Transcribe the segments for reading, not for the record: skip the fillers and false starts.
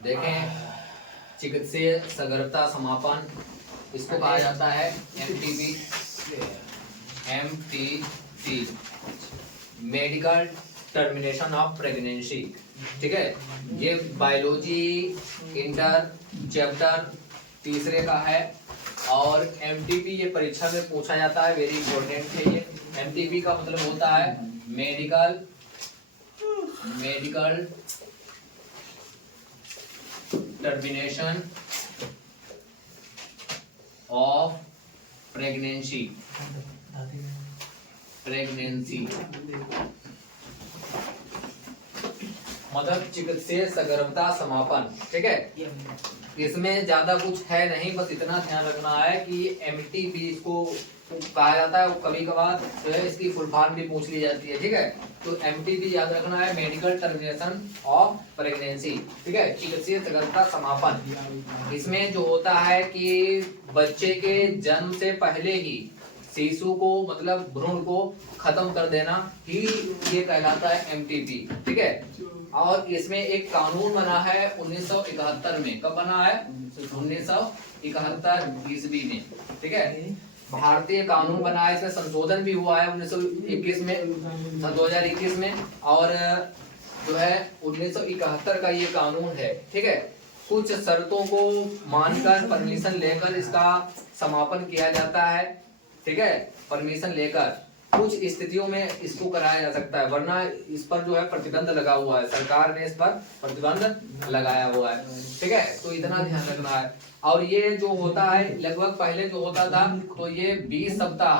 देखें, चिकित्सीय सगर्भता समापन, इसको कहा जाता है MTP. MTP medical termination of pregnancy. ठीक है, ये बायोलॉजी इंटर चैप्टर तीसरे का है और एमटीपी ये परीक्षा में पूछा जाता है, वेरी इंपॉर्टेंट है ये। एमटीपी का मतलब होता है मेडिकल टर्मिनेशन ऑफ प्रेगनेंसी। मतलब चिकित्सीय सगर्भता समापन। ठीक है, इसमें ज्यादा कुछ है नहीं, बस इतना ध्यान रखना है कि एमटीपी इसको कहा जाता है। कभी कभार जो है इसकी फुल फॉर्म भी पूछ ली जाती है। ठीक है, तो एमटीपी याद रखना है, मेडिकल टर्मिनेशन ऑफ प्रेगनेंसी। ठीक है, चिकित्सीय सगर्भता समापन। इसमें जो होता है कि बच्चे के जन्म से पहले ही शिशु को मतलब भ्रूण को खत्म कर देना ही ये कहलाता है एमटीपी। ठीक है, और इसमें एक कानून बना है 1971 में। कब बना है? 1971 ईस्वी में। ठीक है, भारतीय कानून बना है, इसमें संशोधन भी हुआ है 1921 में, 2021 में, और जो है 1971 का ये कानून है। ठीक है, कुछ शर्तों को मानकर परमिशन लेकर इसका समापन किया जाता है। ठीक है, परमिशन लेकर कुछ स्थितियों में इसको कराया जा सकता है, वरना इस पर जो है प्रतिबंध लगा हुआ है, सरकार ने इस पर प्रतिबंध लगाया हुआ है। ठीक है, तो इतना ध्यान रखना है। और ये जो होता है लगभग पहले जो होता था तो ये 20 सप्ताह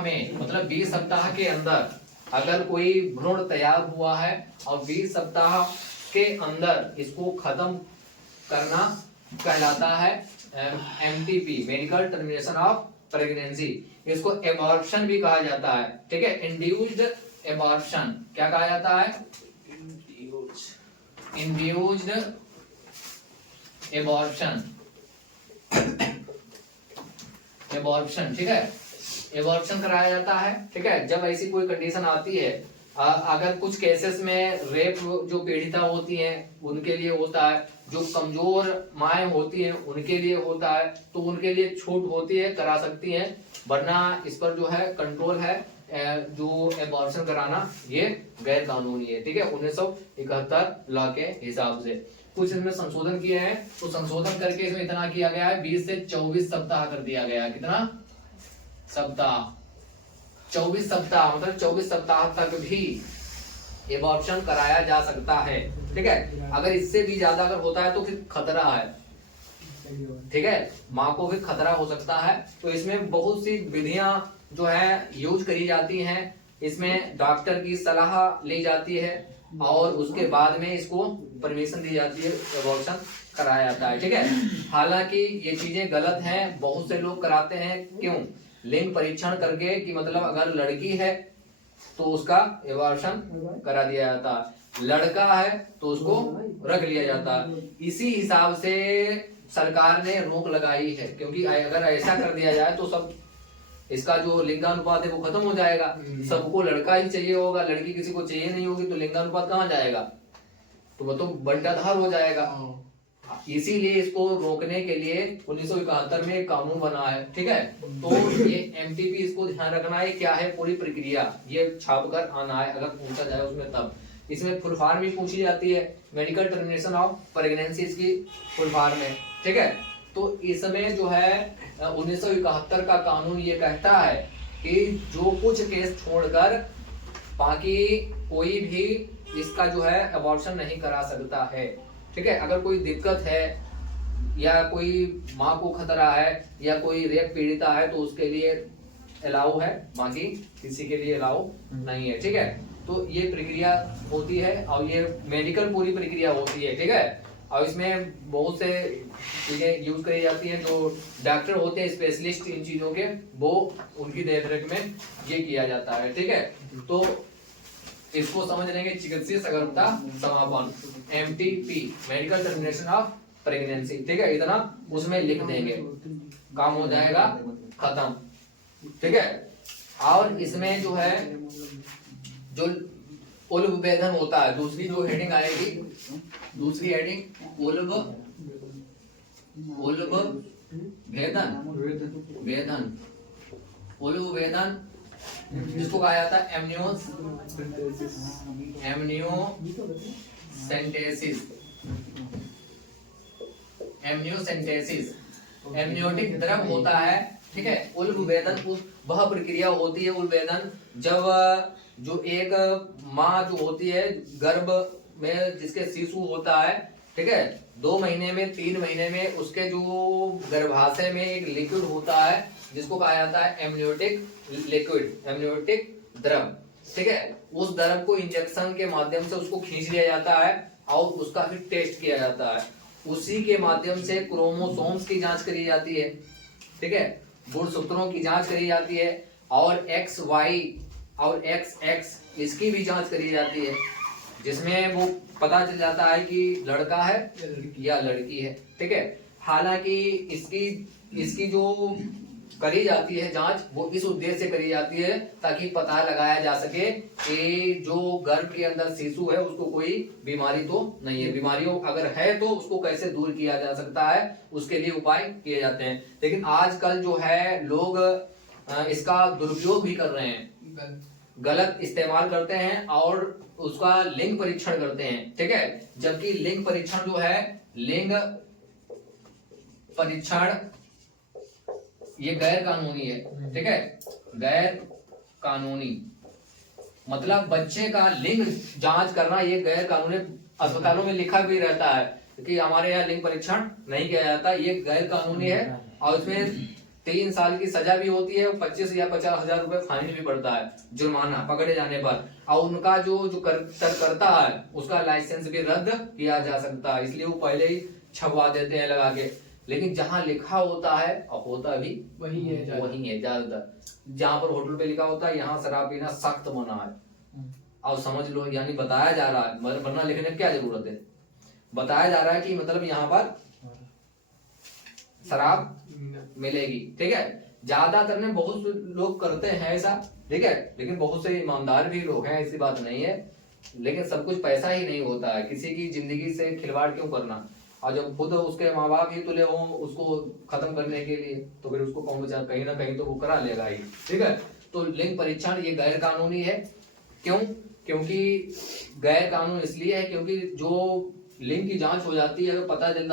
में, मतलब 20 सप्ताह के अंदर अगर कोई भ्रूण तैयार हुआ है और 20 सप्ताह के अंदर इसको खत्म करना कहलाता है MTP, medical termination of pregnancy. इसको एबॉर्प्शन भी कहा जाता है। ठीक है, इंड्यूस्ड एबॉर्प्शन। क्या कहा जाता है? इंड्यूस्ड एबॉर्प्शन। ठीक है, एबॉर्प्शन कराया जाता है। ठीक है, जब ऐसी कोई कंडीशन आती है, अगर कुछ केसेस में रेप जो पीड़िता होती हैं उनके लिए होता है, जो कमजोर माएँ होती हैं उनके लिए होता है, तो उनके लिए छूट होती है, करा सकती हैं, वरना इस पर जो है कंट्रोल है। जो एबॉर्प्शन कराना ये गैर कानूनी है। ठीक है, 1971 लॉ के हिसाब से कुछ इसमें संशोधन किए हैं, तो संशोधन करके इसमें इतना किया गया है 20 से 24 सप्ताह कर दिया गया है। कितना सप्ताह? 24 सप्ताह, मतलब 24 सप्ताह तक भी एबॉर्प्शन कराया जा सकता है। ठीक है, अगर इससे भी ज्यादा अगर होता है तो फिर खतरा है। ठीक है, माँ को भी खतरा हो सकता है। तो इसमें बहुत सी विधियां जो है यूज करी जाती हैं। इसमें डॉक्टर की सलाह ली जाती है और उसके बाद में इसको परमिशन दी जाती है, एबॉर्प्शन कराया जाता है। ठीक है, हालांकि ये चीजें गलत हैं, बहुत से लोग कराते हैं। क्यों? लिंग परीक्षण करके कि मतलब अगर लड़की है तो उसका एबॉर्प्शन करा दिया जाता है, लड़का है तो उसको रख लिया जाता है। इसी हिसाब से सरकार ने रोक लगाई है, क्योंकि अगर ऐसा कर दिया जाए तो सब इसका जो लिंगानुपात है वो खत्म हो जाएगा। सबको लड़का ही चाहिए होगा, लड़की किसी को चाहिए नहीं होगी, तो लिंगानुपात कहाँ जाएगा? तो वो तो बंटाधार हो जाएगा। इसीलिए इसको रोकने के लिए 1971 में एक कानून बना है। ठीक है, तो ये एमटीपी, इसको ध्यान रखना है क्या है पूरी प्रक्रिया, ये छाप कर आना है अगर पूछा जाए उसमें तब। इसमें फुल फॉर्म भी पूछी जाती है, मेडिकल टर्मिनेशन ऑफ प्रेगनेंसी इसकी फुल फॉर्म है। ठीक है, तो इसमें जो है 1971 का कानून ये कहता है कि जो कुछ केस छोड़कर बाकी कोई भी इसका जो है एबॉर्प्शन नहीं करा सकता है। ठीक है, अगर कोई दिक्कत है या कोई माँ को खतरा है या कोई रेप पीड़िता है तो उसके लिए अलाउ है, बाकी किसी के लिए अलाउ नहीं है। ठीक है, तो ये प्रक्रिया होती है और ये मेडिकल पूरी प्रक्रिया होती है। ठीक है, और इसमें बहुत से चीजें यूज करी जाती हैं, जो डॉक्टर होते हैं स्पेशलिस्ट इन चीजों के, वो उनकी देखरेख में ये किया जाता है। ठीक है, तो इसको समझ लेंगे, चिकित्सीय सगर्भता समापन, MTP, medical termination of pregnancy. ठीक है, इतना उसमें लिख देंगे, काम हो जाएगा खत्म। ठीक है, और इसमें जो है जो उल्ब वेदन होता है, दूसरी जो हेडिंग आएगी, दूसरी हेडिंग उल्ब भेदन, उल्ब वेदन, जिसको कहा जाता है एमनियोसेंटेसिस। एमनियोटिक द्रव होता है, ठीक है। उल्ब वेदन वह प्रक्रिया होती है, उल्ब वेदन, जब जो एक माँ जो होती है गर्भ में, जिसके शिशु होता है, ठीक है, 2 महीने में 3 महीने में उसके जो गर्भाशय में एक लिक्विड होता है जिसको कहा जाता है एमनियोटिक लिक्विड, एमनियोटिक द्रव, ठीक है। उस द्रव को इंजेक्शन के माध्यम से उसको खींच लिया जाता है और उसका फिर टेस्ट किया जाता है। उसी के माध्यम से क्रोमोसोम्स की जांच करी जाती है, ठीक है, गुणसूत्रों की जांच करी जाती है, और XY और XX इसकी भी जांच करी जाती है, जिसमें वो पता चल जाता है कि लड़का है या लड़की है, ठीक है। हालांकि इसकी जो करी जाती है जांच, वो इस उद्देश्य से करी जाती है ताकि पता लगाया जा सके कि जो गर्भ के अंदर शिशु है उसको कोई बीमारी तो नहीं है, बीमारियों अगर है तो उसको कैसे दूर किया जा सकता है, उसके लिए उपाय किए जाते हैं। लेकिन आजकल जो है लोग इसका दुरुपयोग भी कर रहे हैं, गलत इस्तेमाल करते हैं और उसका लिंग परीक्षण करते हैं, ठीक है। जबकि लिंग परीक्षण जो है, लिंग परीक्षण ये गैर कानूनी है, ठीक है, गैर कानूनी, मतलब बच्चे का लिंग जांच करना ये गैर कानूनी। अस्पतालों में लिखा भी रहता है कि हमारे यहाँ लिंग परीक्षण नहीं किया जाता, ये गैर कानूनी है, और उसमें 3 साल की सजा भी होती है, 25 या 50 हजार रुपए फाइन भी पड़ता है, जुर्माना पकड़े जाने पर, और उनका जो करता है उसका लाइसेंस भी रद्द किया जा सकता है। इसलिए वो पहले ही छपवा देते हैं लगा के। लेकिन जहाँ लिखा होता है और होता भी वही है ज्यादातर। जहाँ पर होटल पे लिखा होता है यहाँ शराब पीना सख्त मना है, और समझ लो, यानी बताया जा रहा है, वरना लिखने की क्या जरूरत है, बताया जा रहा है कि मतलब यहाँ पर शराब मिलेगी, ठीक है। ज्यादातर ने बहुत लोग करते हैं ऐसा, ठीक है, लेकिन बहुत से ईमानदार भी लोग हैं, ऐसी बात नहीं है। लेकिन सब कुछ पैसा ही नहीं होता है, किसी की जिंदगी से खिलवाड़ क्यों करना, और जब खुद उसके माँ बाप ही तुले हों उसको खत्म करने के लिए, तो फिर उसको कहीं ना कहीं तो वो करा लेगा ही, ठीक है। तो लिंग परीक्षण ये गैर कानूनी है। क्यों? क्योंकि गैर कानून इसलिए है क्योंकि जो लिंग की जांच हो जाती है, अगर पता चल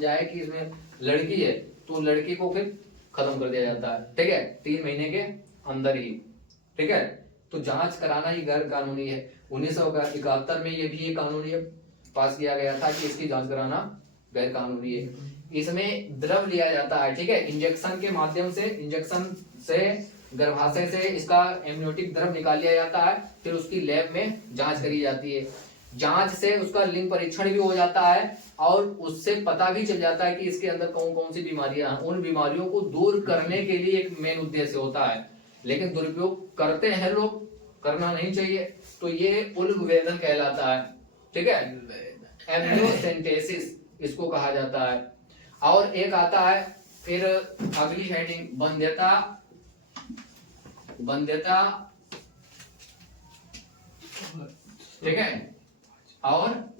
जाए कि इसमें लड़की है तो लड़की को फिर खत्म कर दिया जाता है, ठीक है, 3 महीने के अंदर ही, ठीक है। तो जांच कराना ही गैर कानूनी है। 1971 में ये भी एक कानूनी पास किया गया था कि इसकी जांच कराना गैर कानूनी है। इसमें द्रव लिया जाता है, ठीक है, इंजेक्शन के माध्यम से, इंजेक्शन से गर्भाशय से इसका एमनियोटिक द्रव निकाल लिया जाता है, फिर उसकी लैब में जांच करी जाती है। जांच से उसका लिंग परीक्षण भी हो जाता है और उससे पता भी चल जाता है कि इसके अंदर कौन कौन सी बीमारियां हैं। उन बीमारियों को दूर करने के लिए एक मेन उद्देश्य होता है, लेकिन दुरुपयोग करते हैं लोग, करना नहीं चाहिए। तो ये उल्ब वेदन कहलाता है, ठीक है, एमनियोसेंटेसिस इसको कहा जाता है। और एक आता है फिर अगली हेडिंग, वंध्यता, ठीक है, और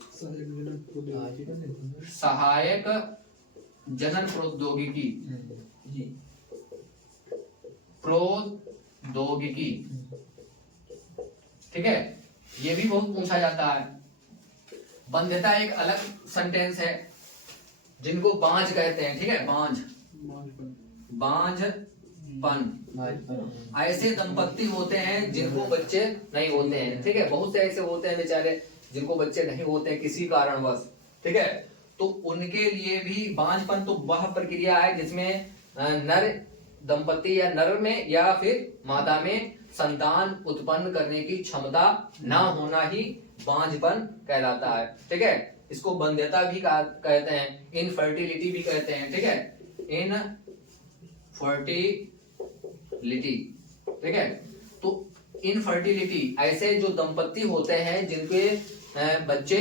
सहायक जनन प्रौद्योगिकी, ठीक है, ये भी बहुत पूछा जाता है। वंध्यता एक अलग सेंटेंस है, जिनको बांझ कहते हैं, ठीक है, बांझपन। ऐसे दंपत्ति होते हैं जिनको बच्चे नहीं होते हैं, ठीक है, बहुत से ऐसे होते हैं बेचारे जिनको बच्चे नहीं होते हैं किसी कारणवश, ठीक है। तो उनके लिए भी बांझपन तो वह प्रक्रिया है जिसमें नर दंपत्ति या नर में या फिर मादा में संतान उत्पन्न करने की क्षमता ना होना ही बांझपन कहलाता है, ठीक है। इसको वंध्यता भी कहते हैं, इनफर्टिलिटी भी कहते हैं, ठीक है, इनफर्टिलिटी, ठीक है। तो इनफर्टिलिटी ऐसे जो दंपत्ति होते हैं जिनके बच्चे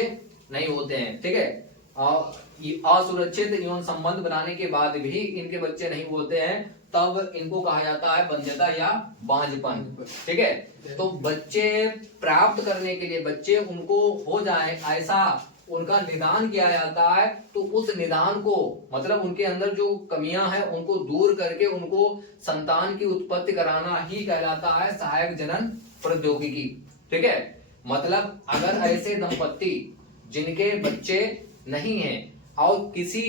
नहीं होते हैं, ठीक है, असुरक्षित यौन संबंध बनाने के बाद भी इनके बच्चे नहीं होते हैं, तब इनको कहा जाता है वंध्यता या बांझपन। ठीक है, तो बच्चे प्राप्त करने के लिए, बच्चे उनको हो जाए ऐसा उनका निदान किया जाता है, तो उस निदान को मतलब उनके अंदर जो कमियां हैं उनको दूर करके उनको संतान की उत्पत्ति कराना ही कहलाता है सहायक जनन प्रौद्योगिकी। ठीक है, मतलब अगर ऐसे दंपत्ति जिनके बच्चे नहीं हैं और किसी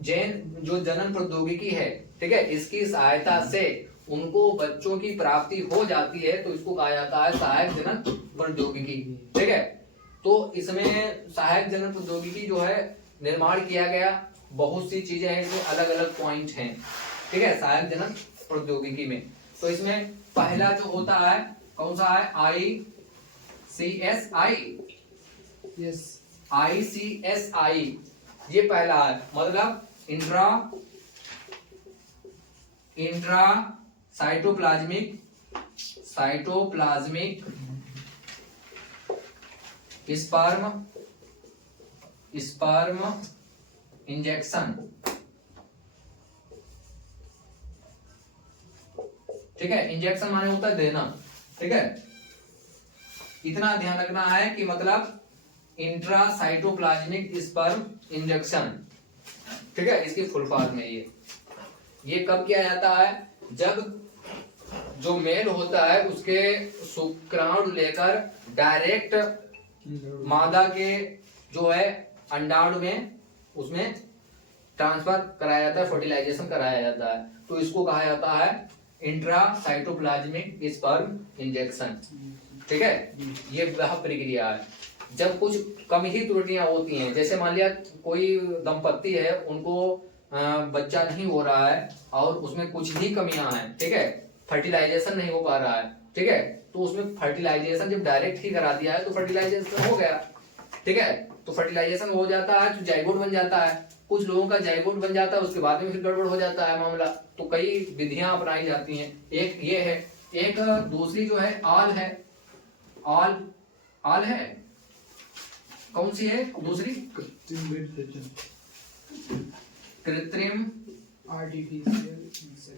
जो जनन प्रौद्योगिकी है, ठीक है, इसकी सहायता से उनको बच्चों की प्राप्ति हो जाती है, तो इसको कहा जाता है सहायक जनन प्रौद्योगिकी। ठीक है, तो इसमें सहायक जनन प्रौद्योगिकी जो है निर्माण किया गया, बहुत सी चीजें हैं, इसमें अलग अलग पॉइंट हैं। ठीक है, सहायक जनन प्रौद्योगिकी में तो इसमें पहला जो होता है कौन सा है, ICSI, ये पहला है, मतलब इंट्रा साइटोप्लाज्मिक स्पर्म इंजेक्शन। ठीक है, इंजेक्शन माने होता है देना। ठीक है, इतना ध्यान रखना है कि मतलब इंट्रासाइटोप्लाज्मिक स्पर्म इंजेक्शन। ठीक है, इसकी फुल फॉर्म है ये कब किया जाता है, जब जो मेल होता है उसके शुक्राणु लेकर डायरेक्ट मादा के जो है अंडाणु में उसमें ट्रांसफर कराया जाता है, फर्टिलाइजेशन कराया जाता है, तो इसको कहा जाता है इंट्रासाइटोप्लाज्मिक स्पर्म इंजेक्शन। ठीक है, ये वह प्रक्रिया है जब कुछ कम ही त्रुटियां होती हैं, जैसे मान लिया कोई दंपत्ति है, उनको बच्चा नहीं हो रहा है और उसमें कुछ ही कमियां हैं। ठीक है, फर्टिलाइजेशन नहीं हो पा रहा है। ठीक है, तो उसमें फर्टिलाइजेशन जब डायरेक्ट ही करा दिया है तो फर्टिलाइजेशन हो गया। ठीक है, तो फर्टिलाइजेशन हो जाता है तो जाइगोट बन जाता है। कुछ लोगों का जाइगोट बन जाता है, उसके बाद में फिर गड़बड़ हो जाता है मामला, तो कई विधियां अपनाई जाती हैं। एक ये है, एक दूसरी जो है आल है, आल है, कौन सी है दूसरी, कृत्रिम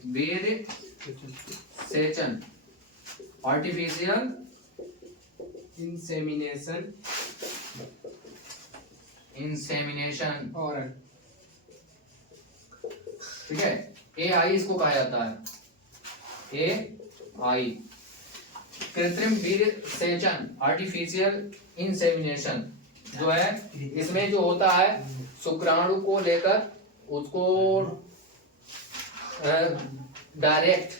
वीर्य सेचन, आर्टिफिशियल इंसेमिनेशन। ठीक है, AI इसको कहा जाता है, AI कृत्रिम वीर्य सेचन, आर्टिफिशियल इंसेमिनेशन जो है, इसमें जो होता है शुक्राणु को लेकर उसको डायरेक्ट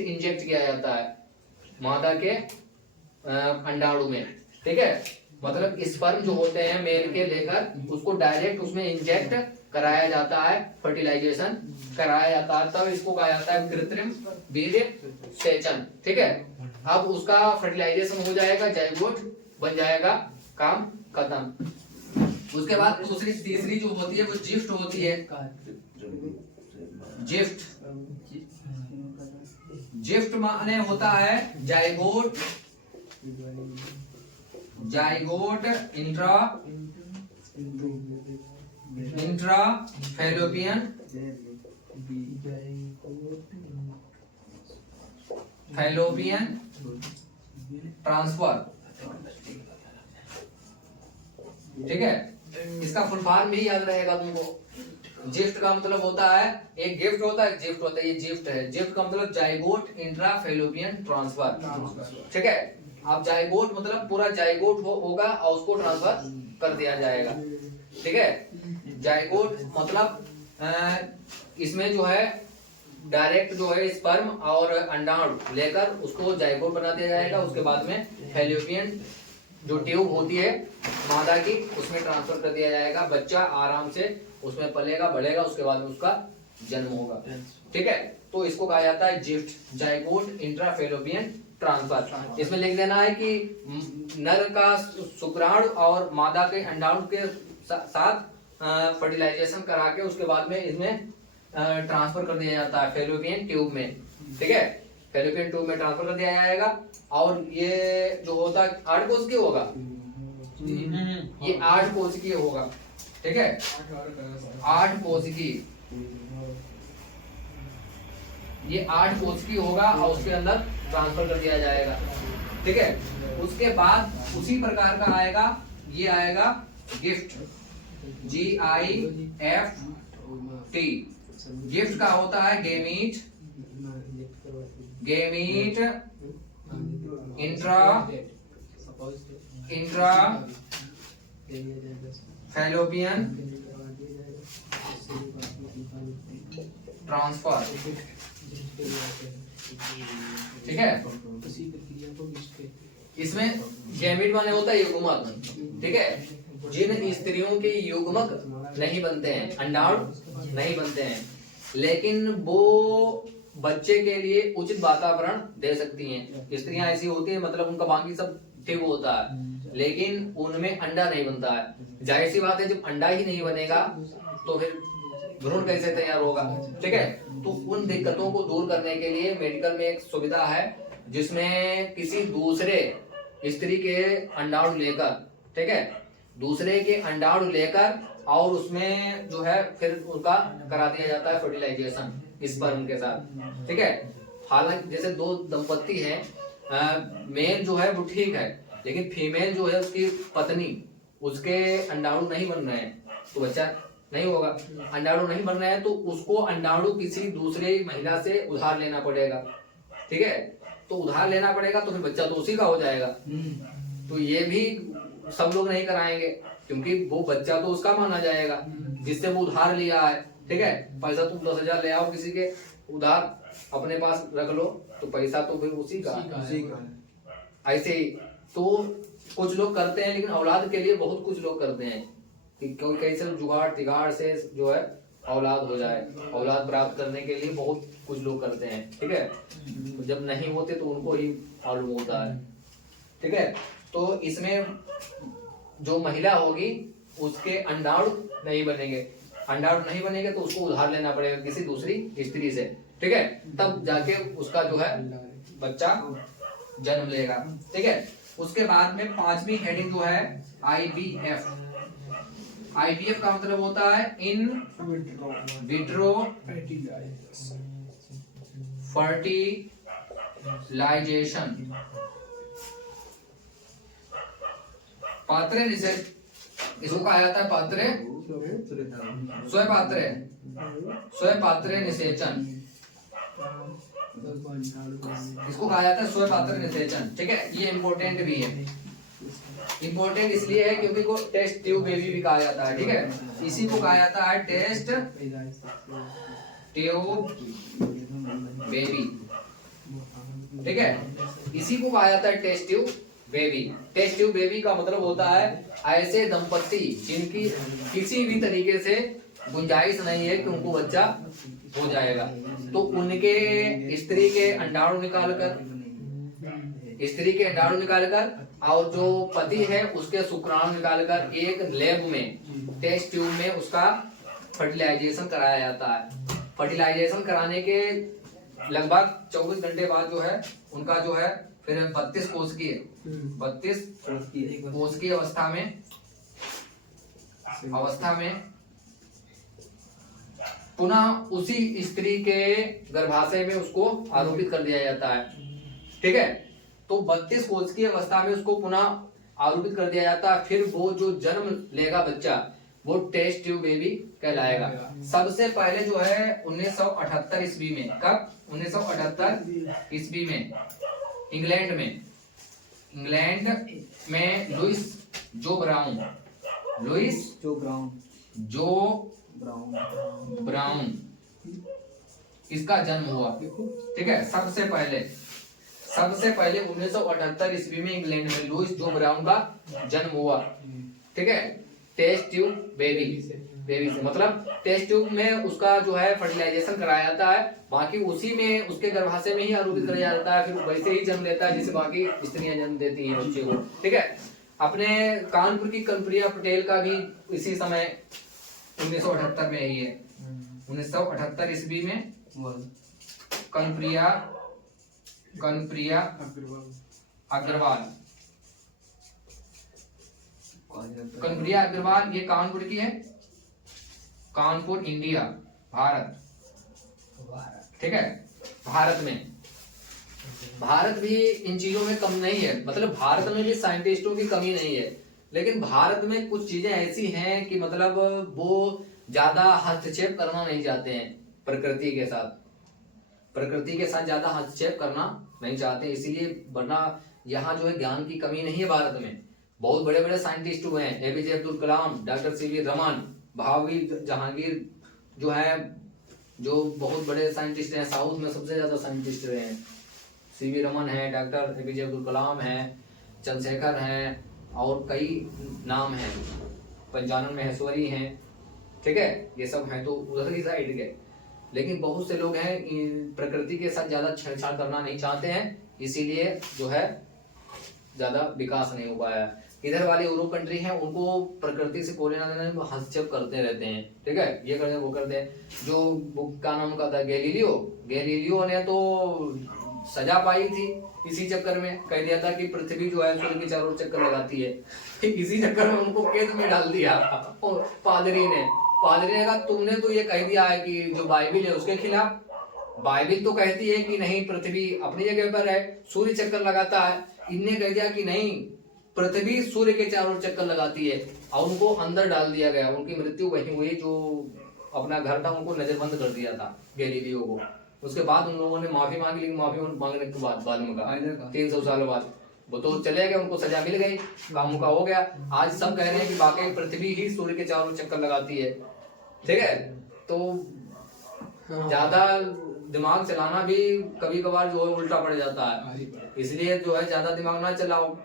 इंजेक्ट किया जाता है मादा के अंडाणु में। ठीक है, मतलब स्पर्म जो होते हैं मेल के लेकर उसको डायरेक्ट उसमें इंजेक्ट कराया जाता है, फर्टिलाइजेशन कराया जाता है, तब इसको कहा जाता है कृत्रिम वीर्य सेचन। ठीक है, अब उसका फर्टिलाइजेशन हो जाएगा, जाइगोट बन जाएगा, काम खत्म। उसके बाद दूसरी तीसरी जो होती है वो जिफ्ट होती है। जिफ्ट माने होता है जाइगोट इंट्रा फैलोपियन ट्रांसफर। ठीक है, इसका फुल फॉर्म भी याद रहेगा तुमको। जिफ्ट का मतलब होता है, एक गिफ्ट होता है, जिफ्ट होता है, ये जिफ्ट है। जिफ्ट का मतलब जाइगोट इंट्रा फैलोपियन ट्रांसफर। ठीक है, अब जाइगोट मतलब पूरा जाइगोट होगा और उसको ट्रांसफर कर दिया जाएगा। ठीक है, जाइगोट मतलब इसमें जो है डायरेक्ट जो है स्पर्म और अंडाणु लेकर उसको जाइगोट बना दिया जाएगा, उसके बाद में फैलोपियन जो ट्यूब होती है मादा की उसमें ट्रांसफर कर दिया जाएगा, बच्चा आराम से उसमें पलेगा बढ़ेगा, उसके बाद में उसका जन्म होगा। ठीक है, तो इसको कहा जाता है जिफ्ट, जाइगोट इंट्राफैलोपियन ट्रांसफर। इसमें लिख देना है कि नर का शुक्राणु और मादा के अंडाणु के साथ फर्टिलाइजेशन करा के उसके बाद में इसमें ट्रांसफर कर दिया जाता है फैलोपियन ट्यूब में। ठीक है, फैलोपियन ट्यूब में ट्रांसफर कर दिया जाएगा। और ये जो होता है 8 कोष की होगा, ये 8 कोशिकीय होगा, ठीक है, 8 कोशिकीय, ये 8 कोशिकीय होगा और उसके अंदर ट्रांसफर कर दिया जाएगा, ठीक है। उसके बाद उसी प्रकार का आएगा, ये आएगा गिफ्ट, GIFT। गिफ्ट का होता है gamete, gamete intra fallopian transfer, ठीक है। इसमें गैमीट माने होता है युग्मक, ठीक है। जिन स्त्रियों के युग्मक नहीं बनते हैं, अंडाणु नहीं बनते हैं, लेकिन वो बच्चे के लिए उचित वातावरण दे सकती हैं। स्त्रियां ऐसी होती हैं, मतलब उनका बाकी सब ठीक होता है, लेकिन उनमें अंडा नहीं बनता है। जाहिर सी बात है, जब अंडा ही नहीं बनेगा तो फिर भ्रूण कैसे तैयार होगा, ठीक है। तो उन दिक्कतों को दूर करने के लिए मेडिकल में एक सुविधा है, जिसमें किसी दूसरे स्त्री के अंडाणु लेकर, ठीक है, दूसरे के अंडाणु लेकर और उसमें जो है फिर उनका करा दिया जाता है फर्टिलाइजेशन स्पर्म के साथ, ठीक है। हालांकि जैसे 2 दंपत्ति हैं, मेल जो है वो ठीक है, लेकिन फीमेल जो है उसकी पत्नी, उसके अंडाणु नहीं बन रहे हैं तो बच्चा नहीं होगा। अंडाणु नहीं बन रहे हैं तो उसको अंडाणु किसी दूसरे महिला से उधार लेना पड़ेगा, ठीक है। तो उधार लेना पड़ेगा तो फिर बच्चा तो उसी का हो जाएगा। तो ये भी सब लोग नहीं कराएंगे, क्योंकि वो बच्चा तो उसका माना जाएगा जिससे वो उधार लिया है, ठीक है। पैसा तुम 10,000 ले आओ किसी के उधार, अपने पास रख लो, तो पैसा तो फिर उसी का। ऐसे ही तो कुछ लोग करते हैं, लेकिन औलाद के लिए बहुत कुछ लोग करते हैं कि कोई कैसे जुगाड़ तिगाड़ से जो है औलाद हो जाए। औलाद प्राप्त करने के लिए बहुत कुछ लोग करते हैं, ठीक है। तो जब नहीं होते तो उनको ही मालूम होता है, ठीक है। तो इसमें जो महिला होगी उसके अंडाणु नहीं बनेंगे, अंडाणु नहीं बनेंगे तो उसको उधार लेना पड़ेगा किसी दूसरी स्त्री से, ठीक है। तब जाके उसका जो है बच्चा जन्म लेगा, ठीक है। उसके बाद में 5वीं हेडिंग जो है IVF। IVF का मतलब होता है इन विट्रो फर्टिलाइजेशन। पात्रे निषेध, इसको कहा जाता है पात्रे स्वपात्रे निषेचन, इसको कहा जाता है स्वपात्र निषेचन, ठीक है। ये इम्पोर्टेंट भी है, इम्पोर्टेंट इसलिए है क्योंकि को टेस्ट ट्यूब बेबी भी कहा जाता है, ठीक है। इसी को कहा जाता है टेस्ट ट्यूब बेबी, ठीक है। इसी को कहा जाता है test tube baby. Test tube baby का मतलब होता है ऐसे दंपत्ति जिनकी किसी भी तरीके से गुंजाइश नहीं है कि उनको बच्चा हो जाएगा, तो उनके स्त्री के अंडाणु निकालकर और जो पति है उसके शुक्राणु निकालकर एक लैब में टेस्ट ट्यूब में उसका फर्टिलाइजेशन कराया जाता है। फर्टिलाइजेशन कराने के लगभग 24 घंटे बाद जो है उनका जो है फिर 32 कोशिकीय अवस्था में पुनः उसी स्त्री के गर्भाशय में उसको आरोपित कर दिया जाता है, ठीक है। तो 32 कोशिकीय अवस्था में उसको पुनः आरोपित कर दिया जाता है। फिर वो जो जन्म लेगा बच्चा वो टेस्ट ट्यूब बेबी कहलाएगा। सबसे पहले जो है 1978 ईस्वी में, कब 1978 ईस्वी में इंग्लैंड में लुइस जो ब्राउन इसका जन्म हुआ, ठीक है। सबसे पहले 1978 ईस्वी में इंग्लैंड में लुइस जो ब्राउन का जन्म हुआ, ठीक है। टेस्ट ट्यूब बेबी से, मतलब टेस्ट ट्यूब में उसका जो है फर्टिलाइजेशन कराया जाता है, बाकी उसी में उसके गर्भाशय में ही आरोपित कराया जाता है, फिर वैसे ही जन्म लेता है जैसे बाकी स्त्रियां जन्म देती हैं बच्चे को, ठीक है। अपने कानपुर की कनप्रिया पटेल का भी इसी समय 1978 में ही है, 1978 ईस्वी में कनप्रिया कनकरिया अग्रवाल, ये कानपुर की है, कानपुर इंडिया भारत, ठीक है। भारत भी इन चीजों में कम नहीं है, मतलब भारत में भी साइंटिस्टों की कमी नहीं है, लेकिन भारत में कुछ चीजें ऐसी हैं कि मतलब वो ज्यादा हस्तक्षेप करना नहीं चाहते हैं प्रकृति के साथ ज्यादा हस्तक्षेप करना नहीं चाहते, इसीलिए वरना यहाँ जो है ज्ञान की कमी नहीं है भारत में। बहुत बड़े बड़े साइंटिस्ट हुए हैं, APJ Abdul Kalam, doctor CV Raman, भावी जहांगीर जो है, जो बहुत बड़े साइंटिस्ट हैं, साउथ में सबसे ज्यादा साइंटिस्ट रहे हैं। सीवी रमन है, डॉक्टर एपीजे अब्दुल कलाम है, चंद्रशेखर हैं, और कई नाम हैं, पंचानन महेश्वरी हैं, ठीक है, ये सब हैं तो उधर की साइड के। लेकिन बहुत से लोग हैं प्रकृति के साथ ज्यादा छेड़छाड़ करना नहीं चाहते हैं, इसीलिए जो है ज्यादा विकास नहीं हो पाया। इधर वाले यूरोप कंट्री हैं, उनको प्रकृति से कोई ना कोई हस्तक्षेप करते रहते हैं, ठीक है, ये करते वो करते हैं। जो क्या नाम का था, गैलीलियो ने तो सजा पाई थी इसी चक्कर में, कह दिया था कि पृथ्वी जो है सूर्य के चारों ओर चक्कर लगाती है, इसी चक्कर में उनको कैद में डाल दिया पादरी ने कहा तुमने तो ये कह दिया है कि जो बाइबिल है उसके खिलाफ, बाइबिल तो कहती है कि नहीं पृथ्वी अपनी जगह पर है, सूर्य चक्कर लगाता है, इनने कह दिया कि नहीं पृथ्वी सूर्य के चारों ओर चक्कर लगाती है, और उनको अंदर डाल दिया गया। उनकी मृत्यु वहीं हुई, जो अपना घर था उनको नजरबंद कर दिया था गैलीलियो को। उसके बाद उन लोगों ने माफी मांगी, लेकिन माफी मांगने के बाद में कहा 300 सालों बाद वो तो चले गए, उनको सजा मिल गई, काम का हो गया। आज सब कह रहे हैं कि वाकई पृथ्वी ही सूर्य के चारों चक्कर लगाती है, ठीक है। तो ज्यादा दिमाग चलाना भी कभी कभार जो है उल्टा पड़ जाता है, इसलिए जो है ज्यादा दिमाग ना चलाओ।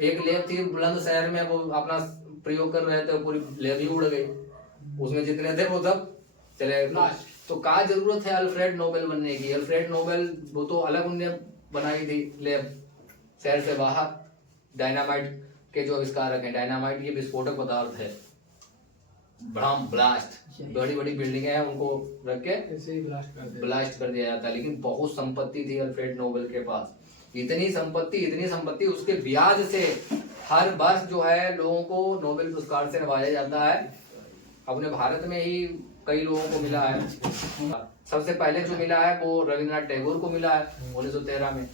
एक लेब थी बुलंदशहर में, वो अपना प्रयोग कर रहे थे, पूरी लेब ही उड़ गई, उसमें जितने थे वो सब चले गए। तो क्या जरूरत है अल्फ्रेड नोबेल बनने की? अल्फ्रेड नोबेल वो तो अलग उनने बनाई थी लेब शहर से बाहर, डायनामाइट के जो आविष्कारक हैं। डायनामाइट ये विस्फोटक पदार्थ है, बम ब्लास्ट, बड़ी बड़ी बिल्डिंगें हैं उनको रख के ब्लास्ट कर दिया जाता है। लेकिन बहुत संपत्ति थी अल्फ्रेड नोबेल के पास, इतनी संपत्ति उसके ब्याज से हर वर्ष जो है लोगों को नोबेल पुरस्कार से नवाजा जाता है। अपने भारत में ही कई लोगों को मिला है, सबसे पहले जो मिला है वो रविंद्रनाथ टैगोर को मिला है 1913 में,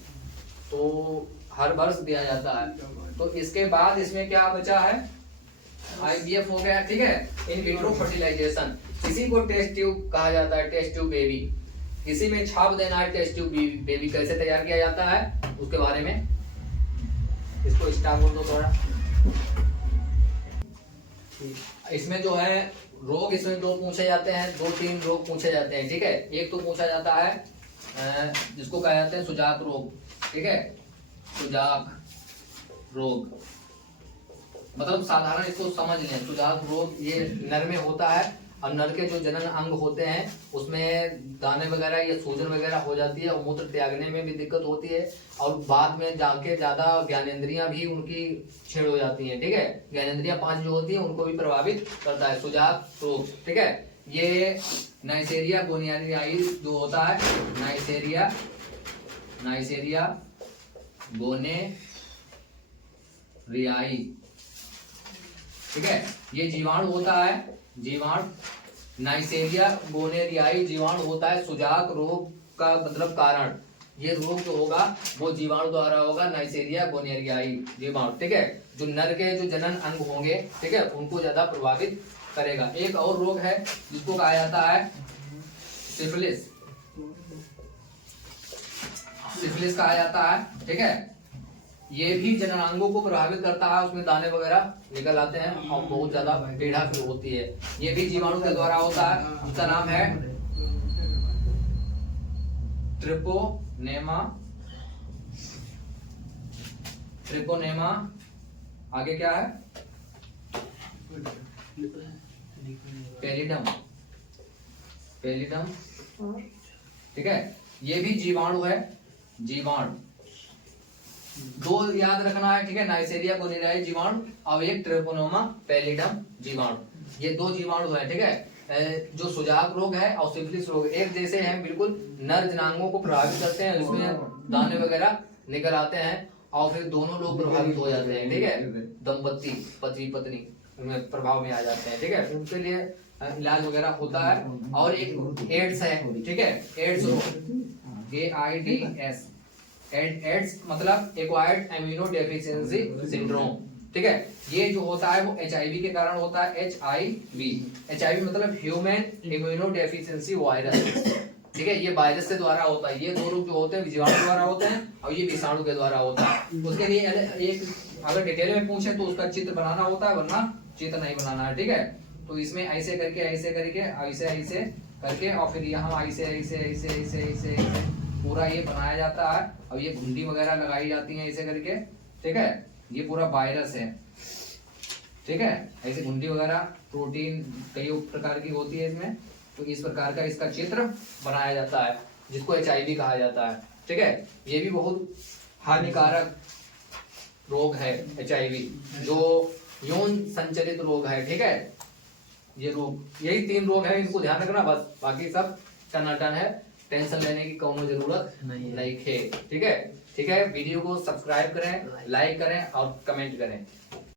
तो हर वर्ष दिया जाता है। तो इसके बाद इसमें क्या बचा है, IVF हो गया, ठीक है, इन विट्रो फर्टिलाइजेशन, इसी को टेस्ट ट्यूब कहा जाता है, टेस्ट ट्यूब बेबी, इसी में छाप देना है। टेस्ट ट्यूब बेबी कैसे तैयार किया जाता है उसके बारे में, इसको स्टार बोल दो थोड़ा। इसमें जो है रोग, इसमें दो पूछे जाते हैं, 2-3 रोग पूछे जाते हैं, ठीक है। एक तो पूछा जाता है जिसको कहा जाता है सुजाक रोग, ठीक है, सुजाक रोग, मतलब साधारण इसको समझ लें। सुजाक रोग ये नर में होता है, और नर के जो जनन अंग होते हैं उसमें दाने वगैरह या सूजन वगैरह हो जाती है, और मूत्र त्यागने में भी दिक्कत होती है, और बाद में जाके ज्यादा ज्ञानेंद्रियां भी उनकी छेड़ हो जाती हैं, ठीक है। ज्ञानेंद्रियां 5 जो होती है उनको भी प्रभावित करता है सुजाक रोग, ठीक है। ये नाइसेरिया गोनियारियाई जो होता है, नाइसेरिया गोनेरियाई, ठीक है, ये जीवाणु होता है, नाइसेरिया गोनेरियाई जीवाणु होता है सुजाक रोग का मतलब कारण। ये रोग जो होगा वो जीवाणु द्वारा होगा, नाइसेरिया गोनेरियाई जीवाणु, ठीक है, जो नर के जो जनन अंग होंगे, ठीक है, उनको ज्यादा प्रभावित करेगा। एक और रोग है जिसको कहा जाता है सिफिलिस, कहा जाता है, ठीक है। ये भी जननांगों को प्रभावित करता है, उसमें दाने वगैरह निकल आते हैं और बहुत ज्यादा पीड़ा होती है। ये भी जीवाणु के द्वारा होता है, उसका नाम है ट्रिपोनेमा। आगे क्या है, पेलिडम, ठीक है। ये भी जीवाणु है, जीवाणु दो याद रखना है, ठीक है, नाइसेरिया गोनेरियाई जीवाणु और एक ट्रिपोनेमा पैलिडम जीवाणु, ये 2 जीवाणु है, ठीक है। जो सुजाक रोग है और सिफिलिस रोग एक जैसे हैं, बिल्कुल नर जनांगों को प्रभावित करते हैं, जिसमें दाने वगैरह निकल आते हैं, और फिर दोनों लोग प्रभावित हो जाते हैं, ठीक है, दंपति पति पत्नी में प्रभाव में आ जाते हैं, ठीक है, फिर उनके लिए इलाज वगैरह होता है। और एक एड्स है, ठीक है, एड्स रोग, AIDS, एड्स मतलब एक्वायर्ड इम्यूनो डेफिशिएंसी सिंड्रोम, ठीक है, ये जो होता है वो HIV के कारण होता है। HIV मतलब ह्यूमन इम्यूनो डेफिशिएंसी वायरस, ठीक है, ये वायरस के द्वारा होता है। ये दो रोग जो होते हैं जीवाणु द्वारा होते हैं और ये विषाणु के द्वारा होता है। उसके लिए एक अगर डिटेल में पूछे तो उसका चित्र बनाना होता है, वरना चित्र नहीं बनाना है, ठीक है। तो इसमें ऐसे करके ऐसे करके ऐसे ऐसे करके और फिर यहाँ ऐसे ऐसे ऐसे ऐसे ऐसे पूरा ये बनाया जाता है और ये घुंडी वगैरह लगाई जाती है ऐसे करके, ठीक है। ये पूरा वायरस है, ठीक है, ऐसे घुंडी वगैरह प्रोटीन कई प्रकार की होती है इसमें। तो इस प्रकार का इसका चित्र बनाया जाता है जिसको HIV कहा जाता है, ठीक है। ये भी बहुत हानिकारक रोग है HIV, जो यौन संचालित रोग है, ठीक है। ये रोग, यही 3 रोग है, इनको ध्यान रखना बस, बाकी सब टनाटन है, टेंशन लेने की कोनो जरूरत नहीं है, ठीक है। वीडियो को सब्सक्राइब करें, लाइक करें और कमेंट करें।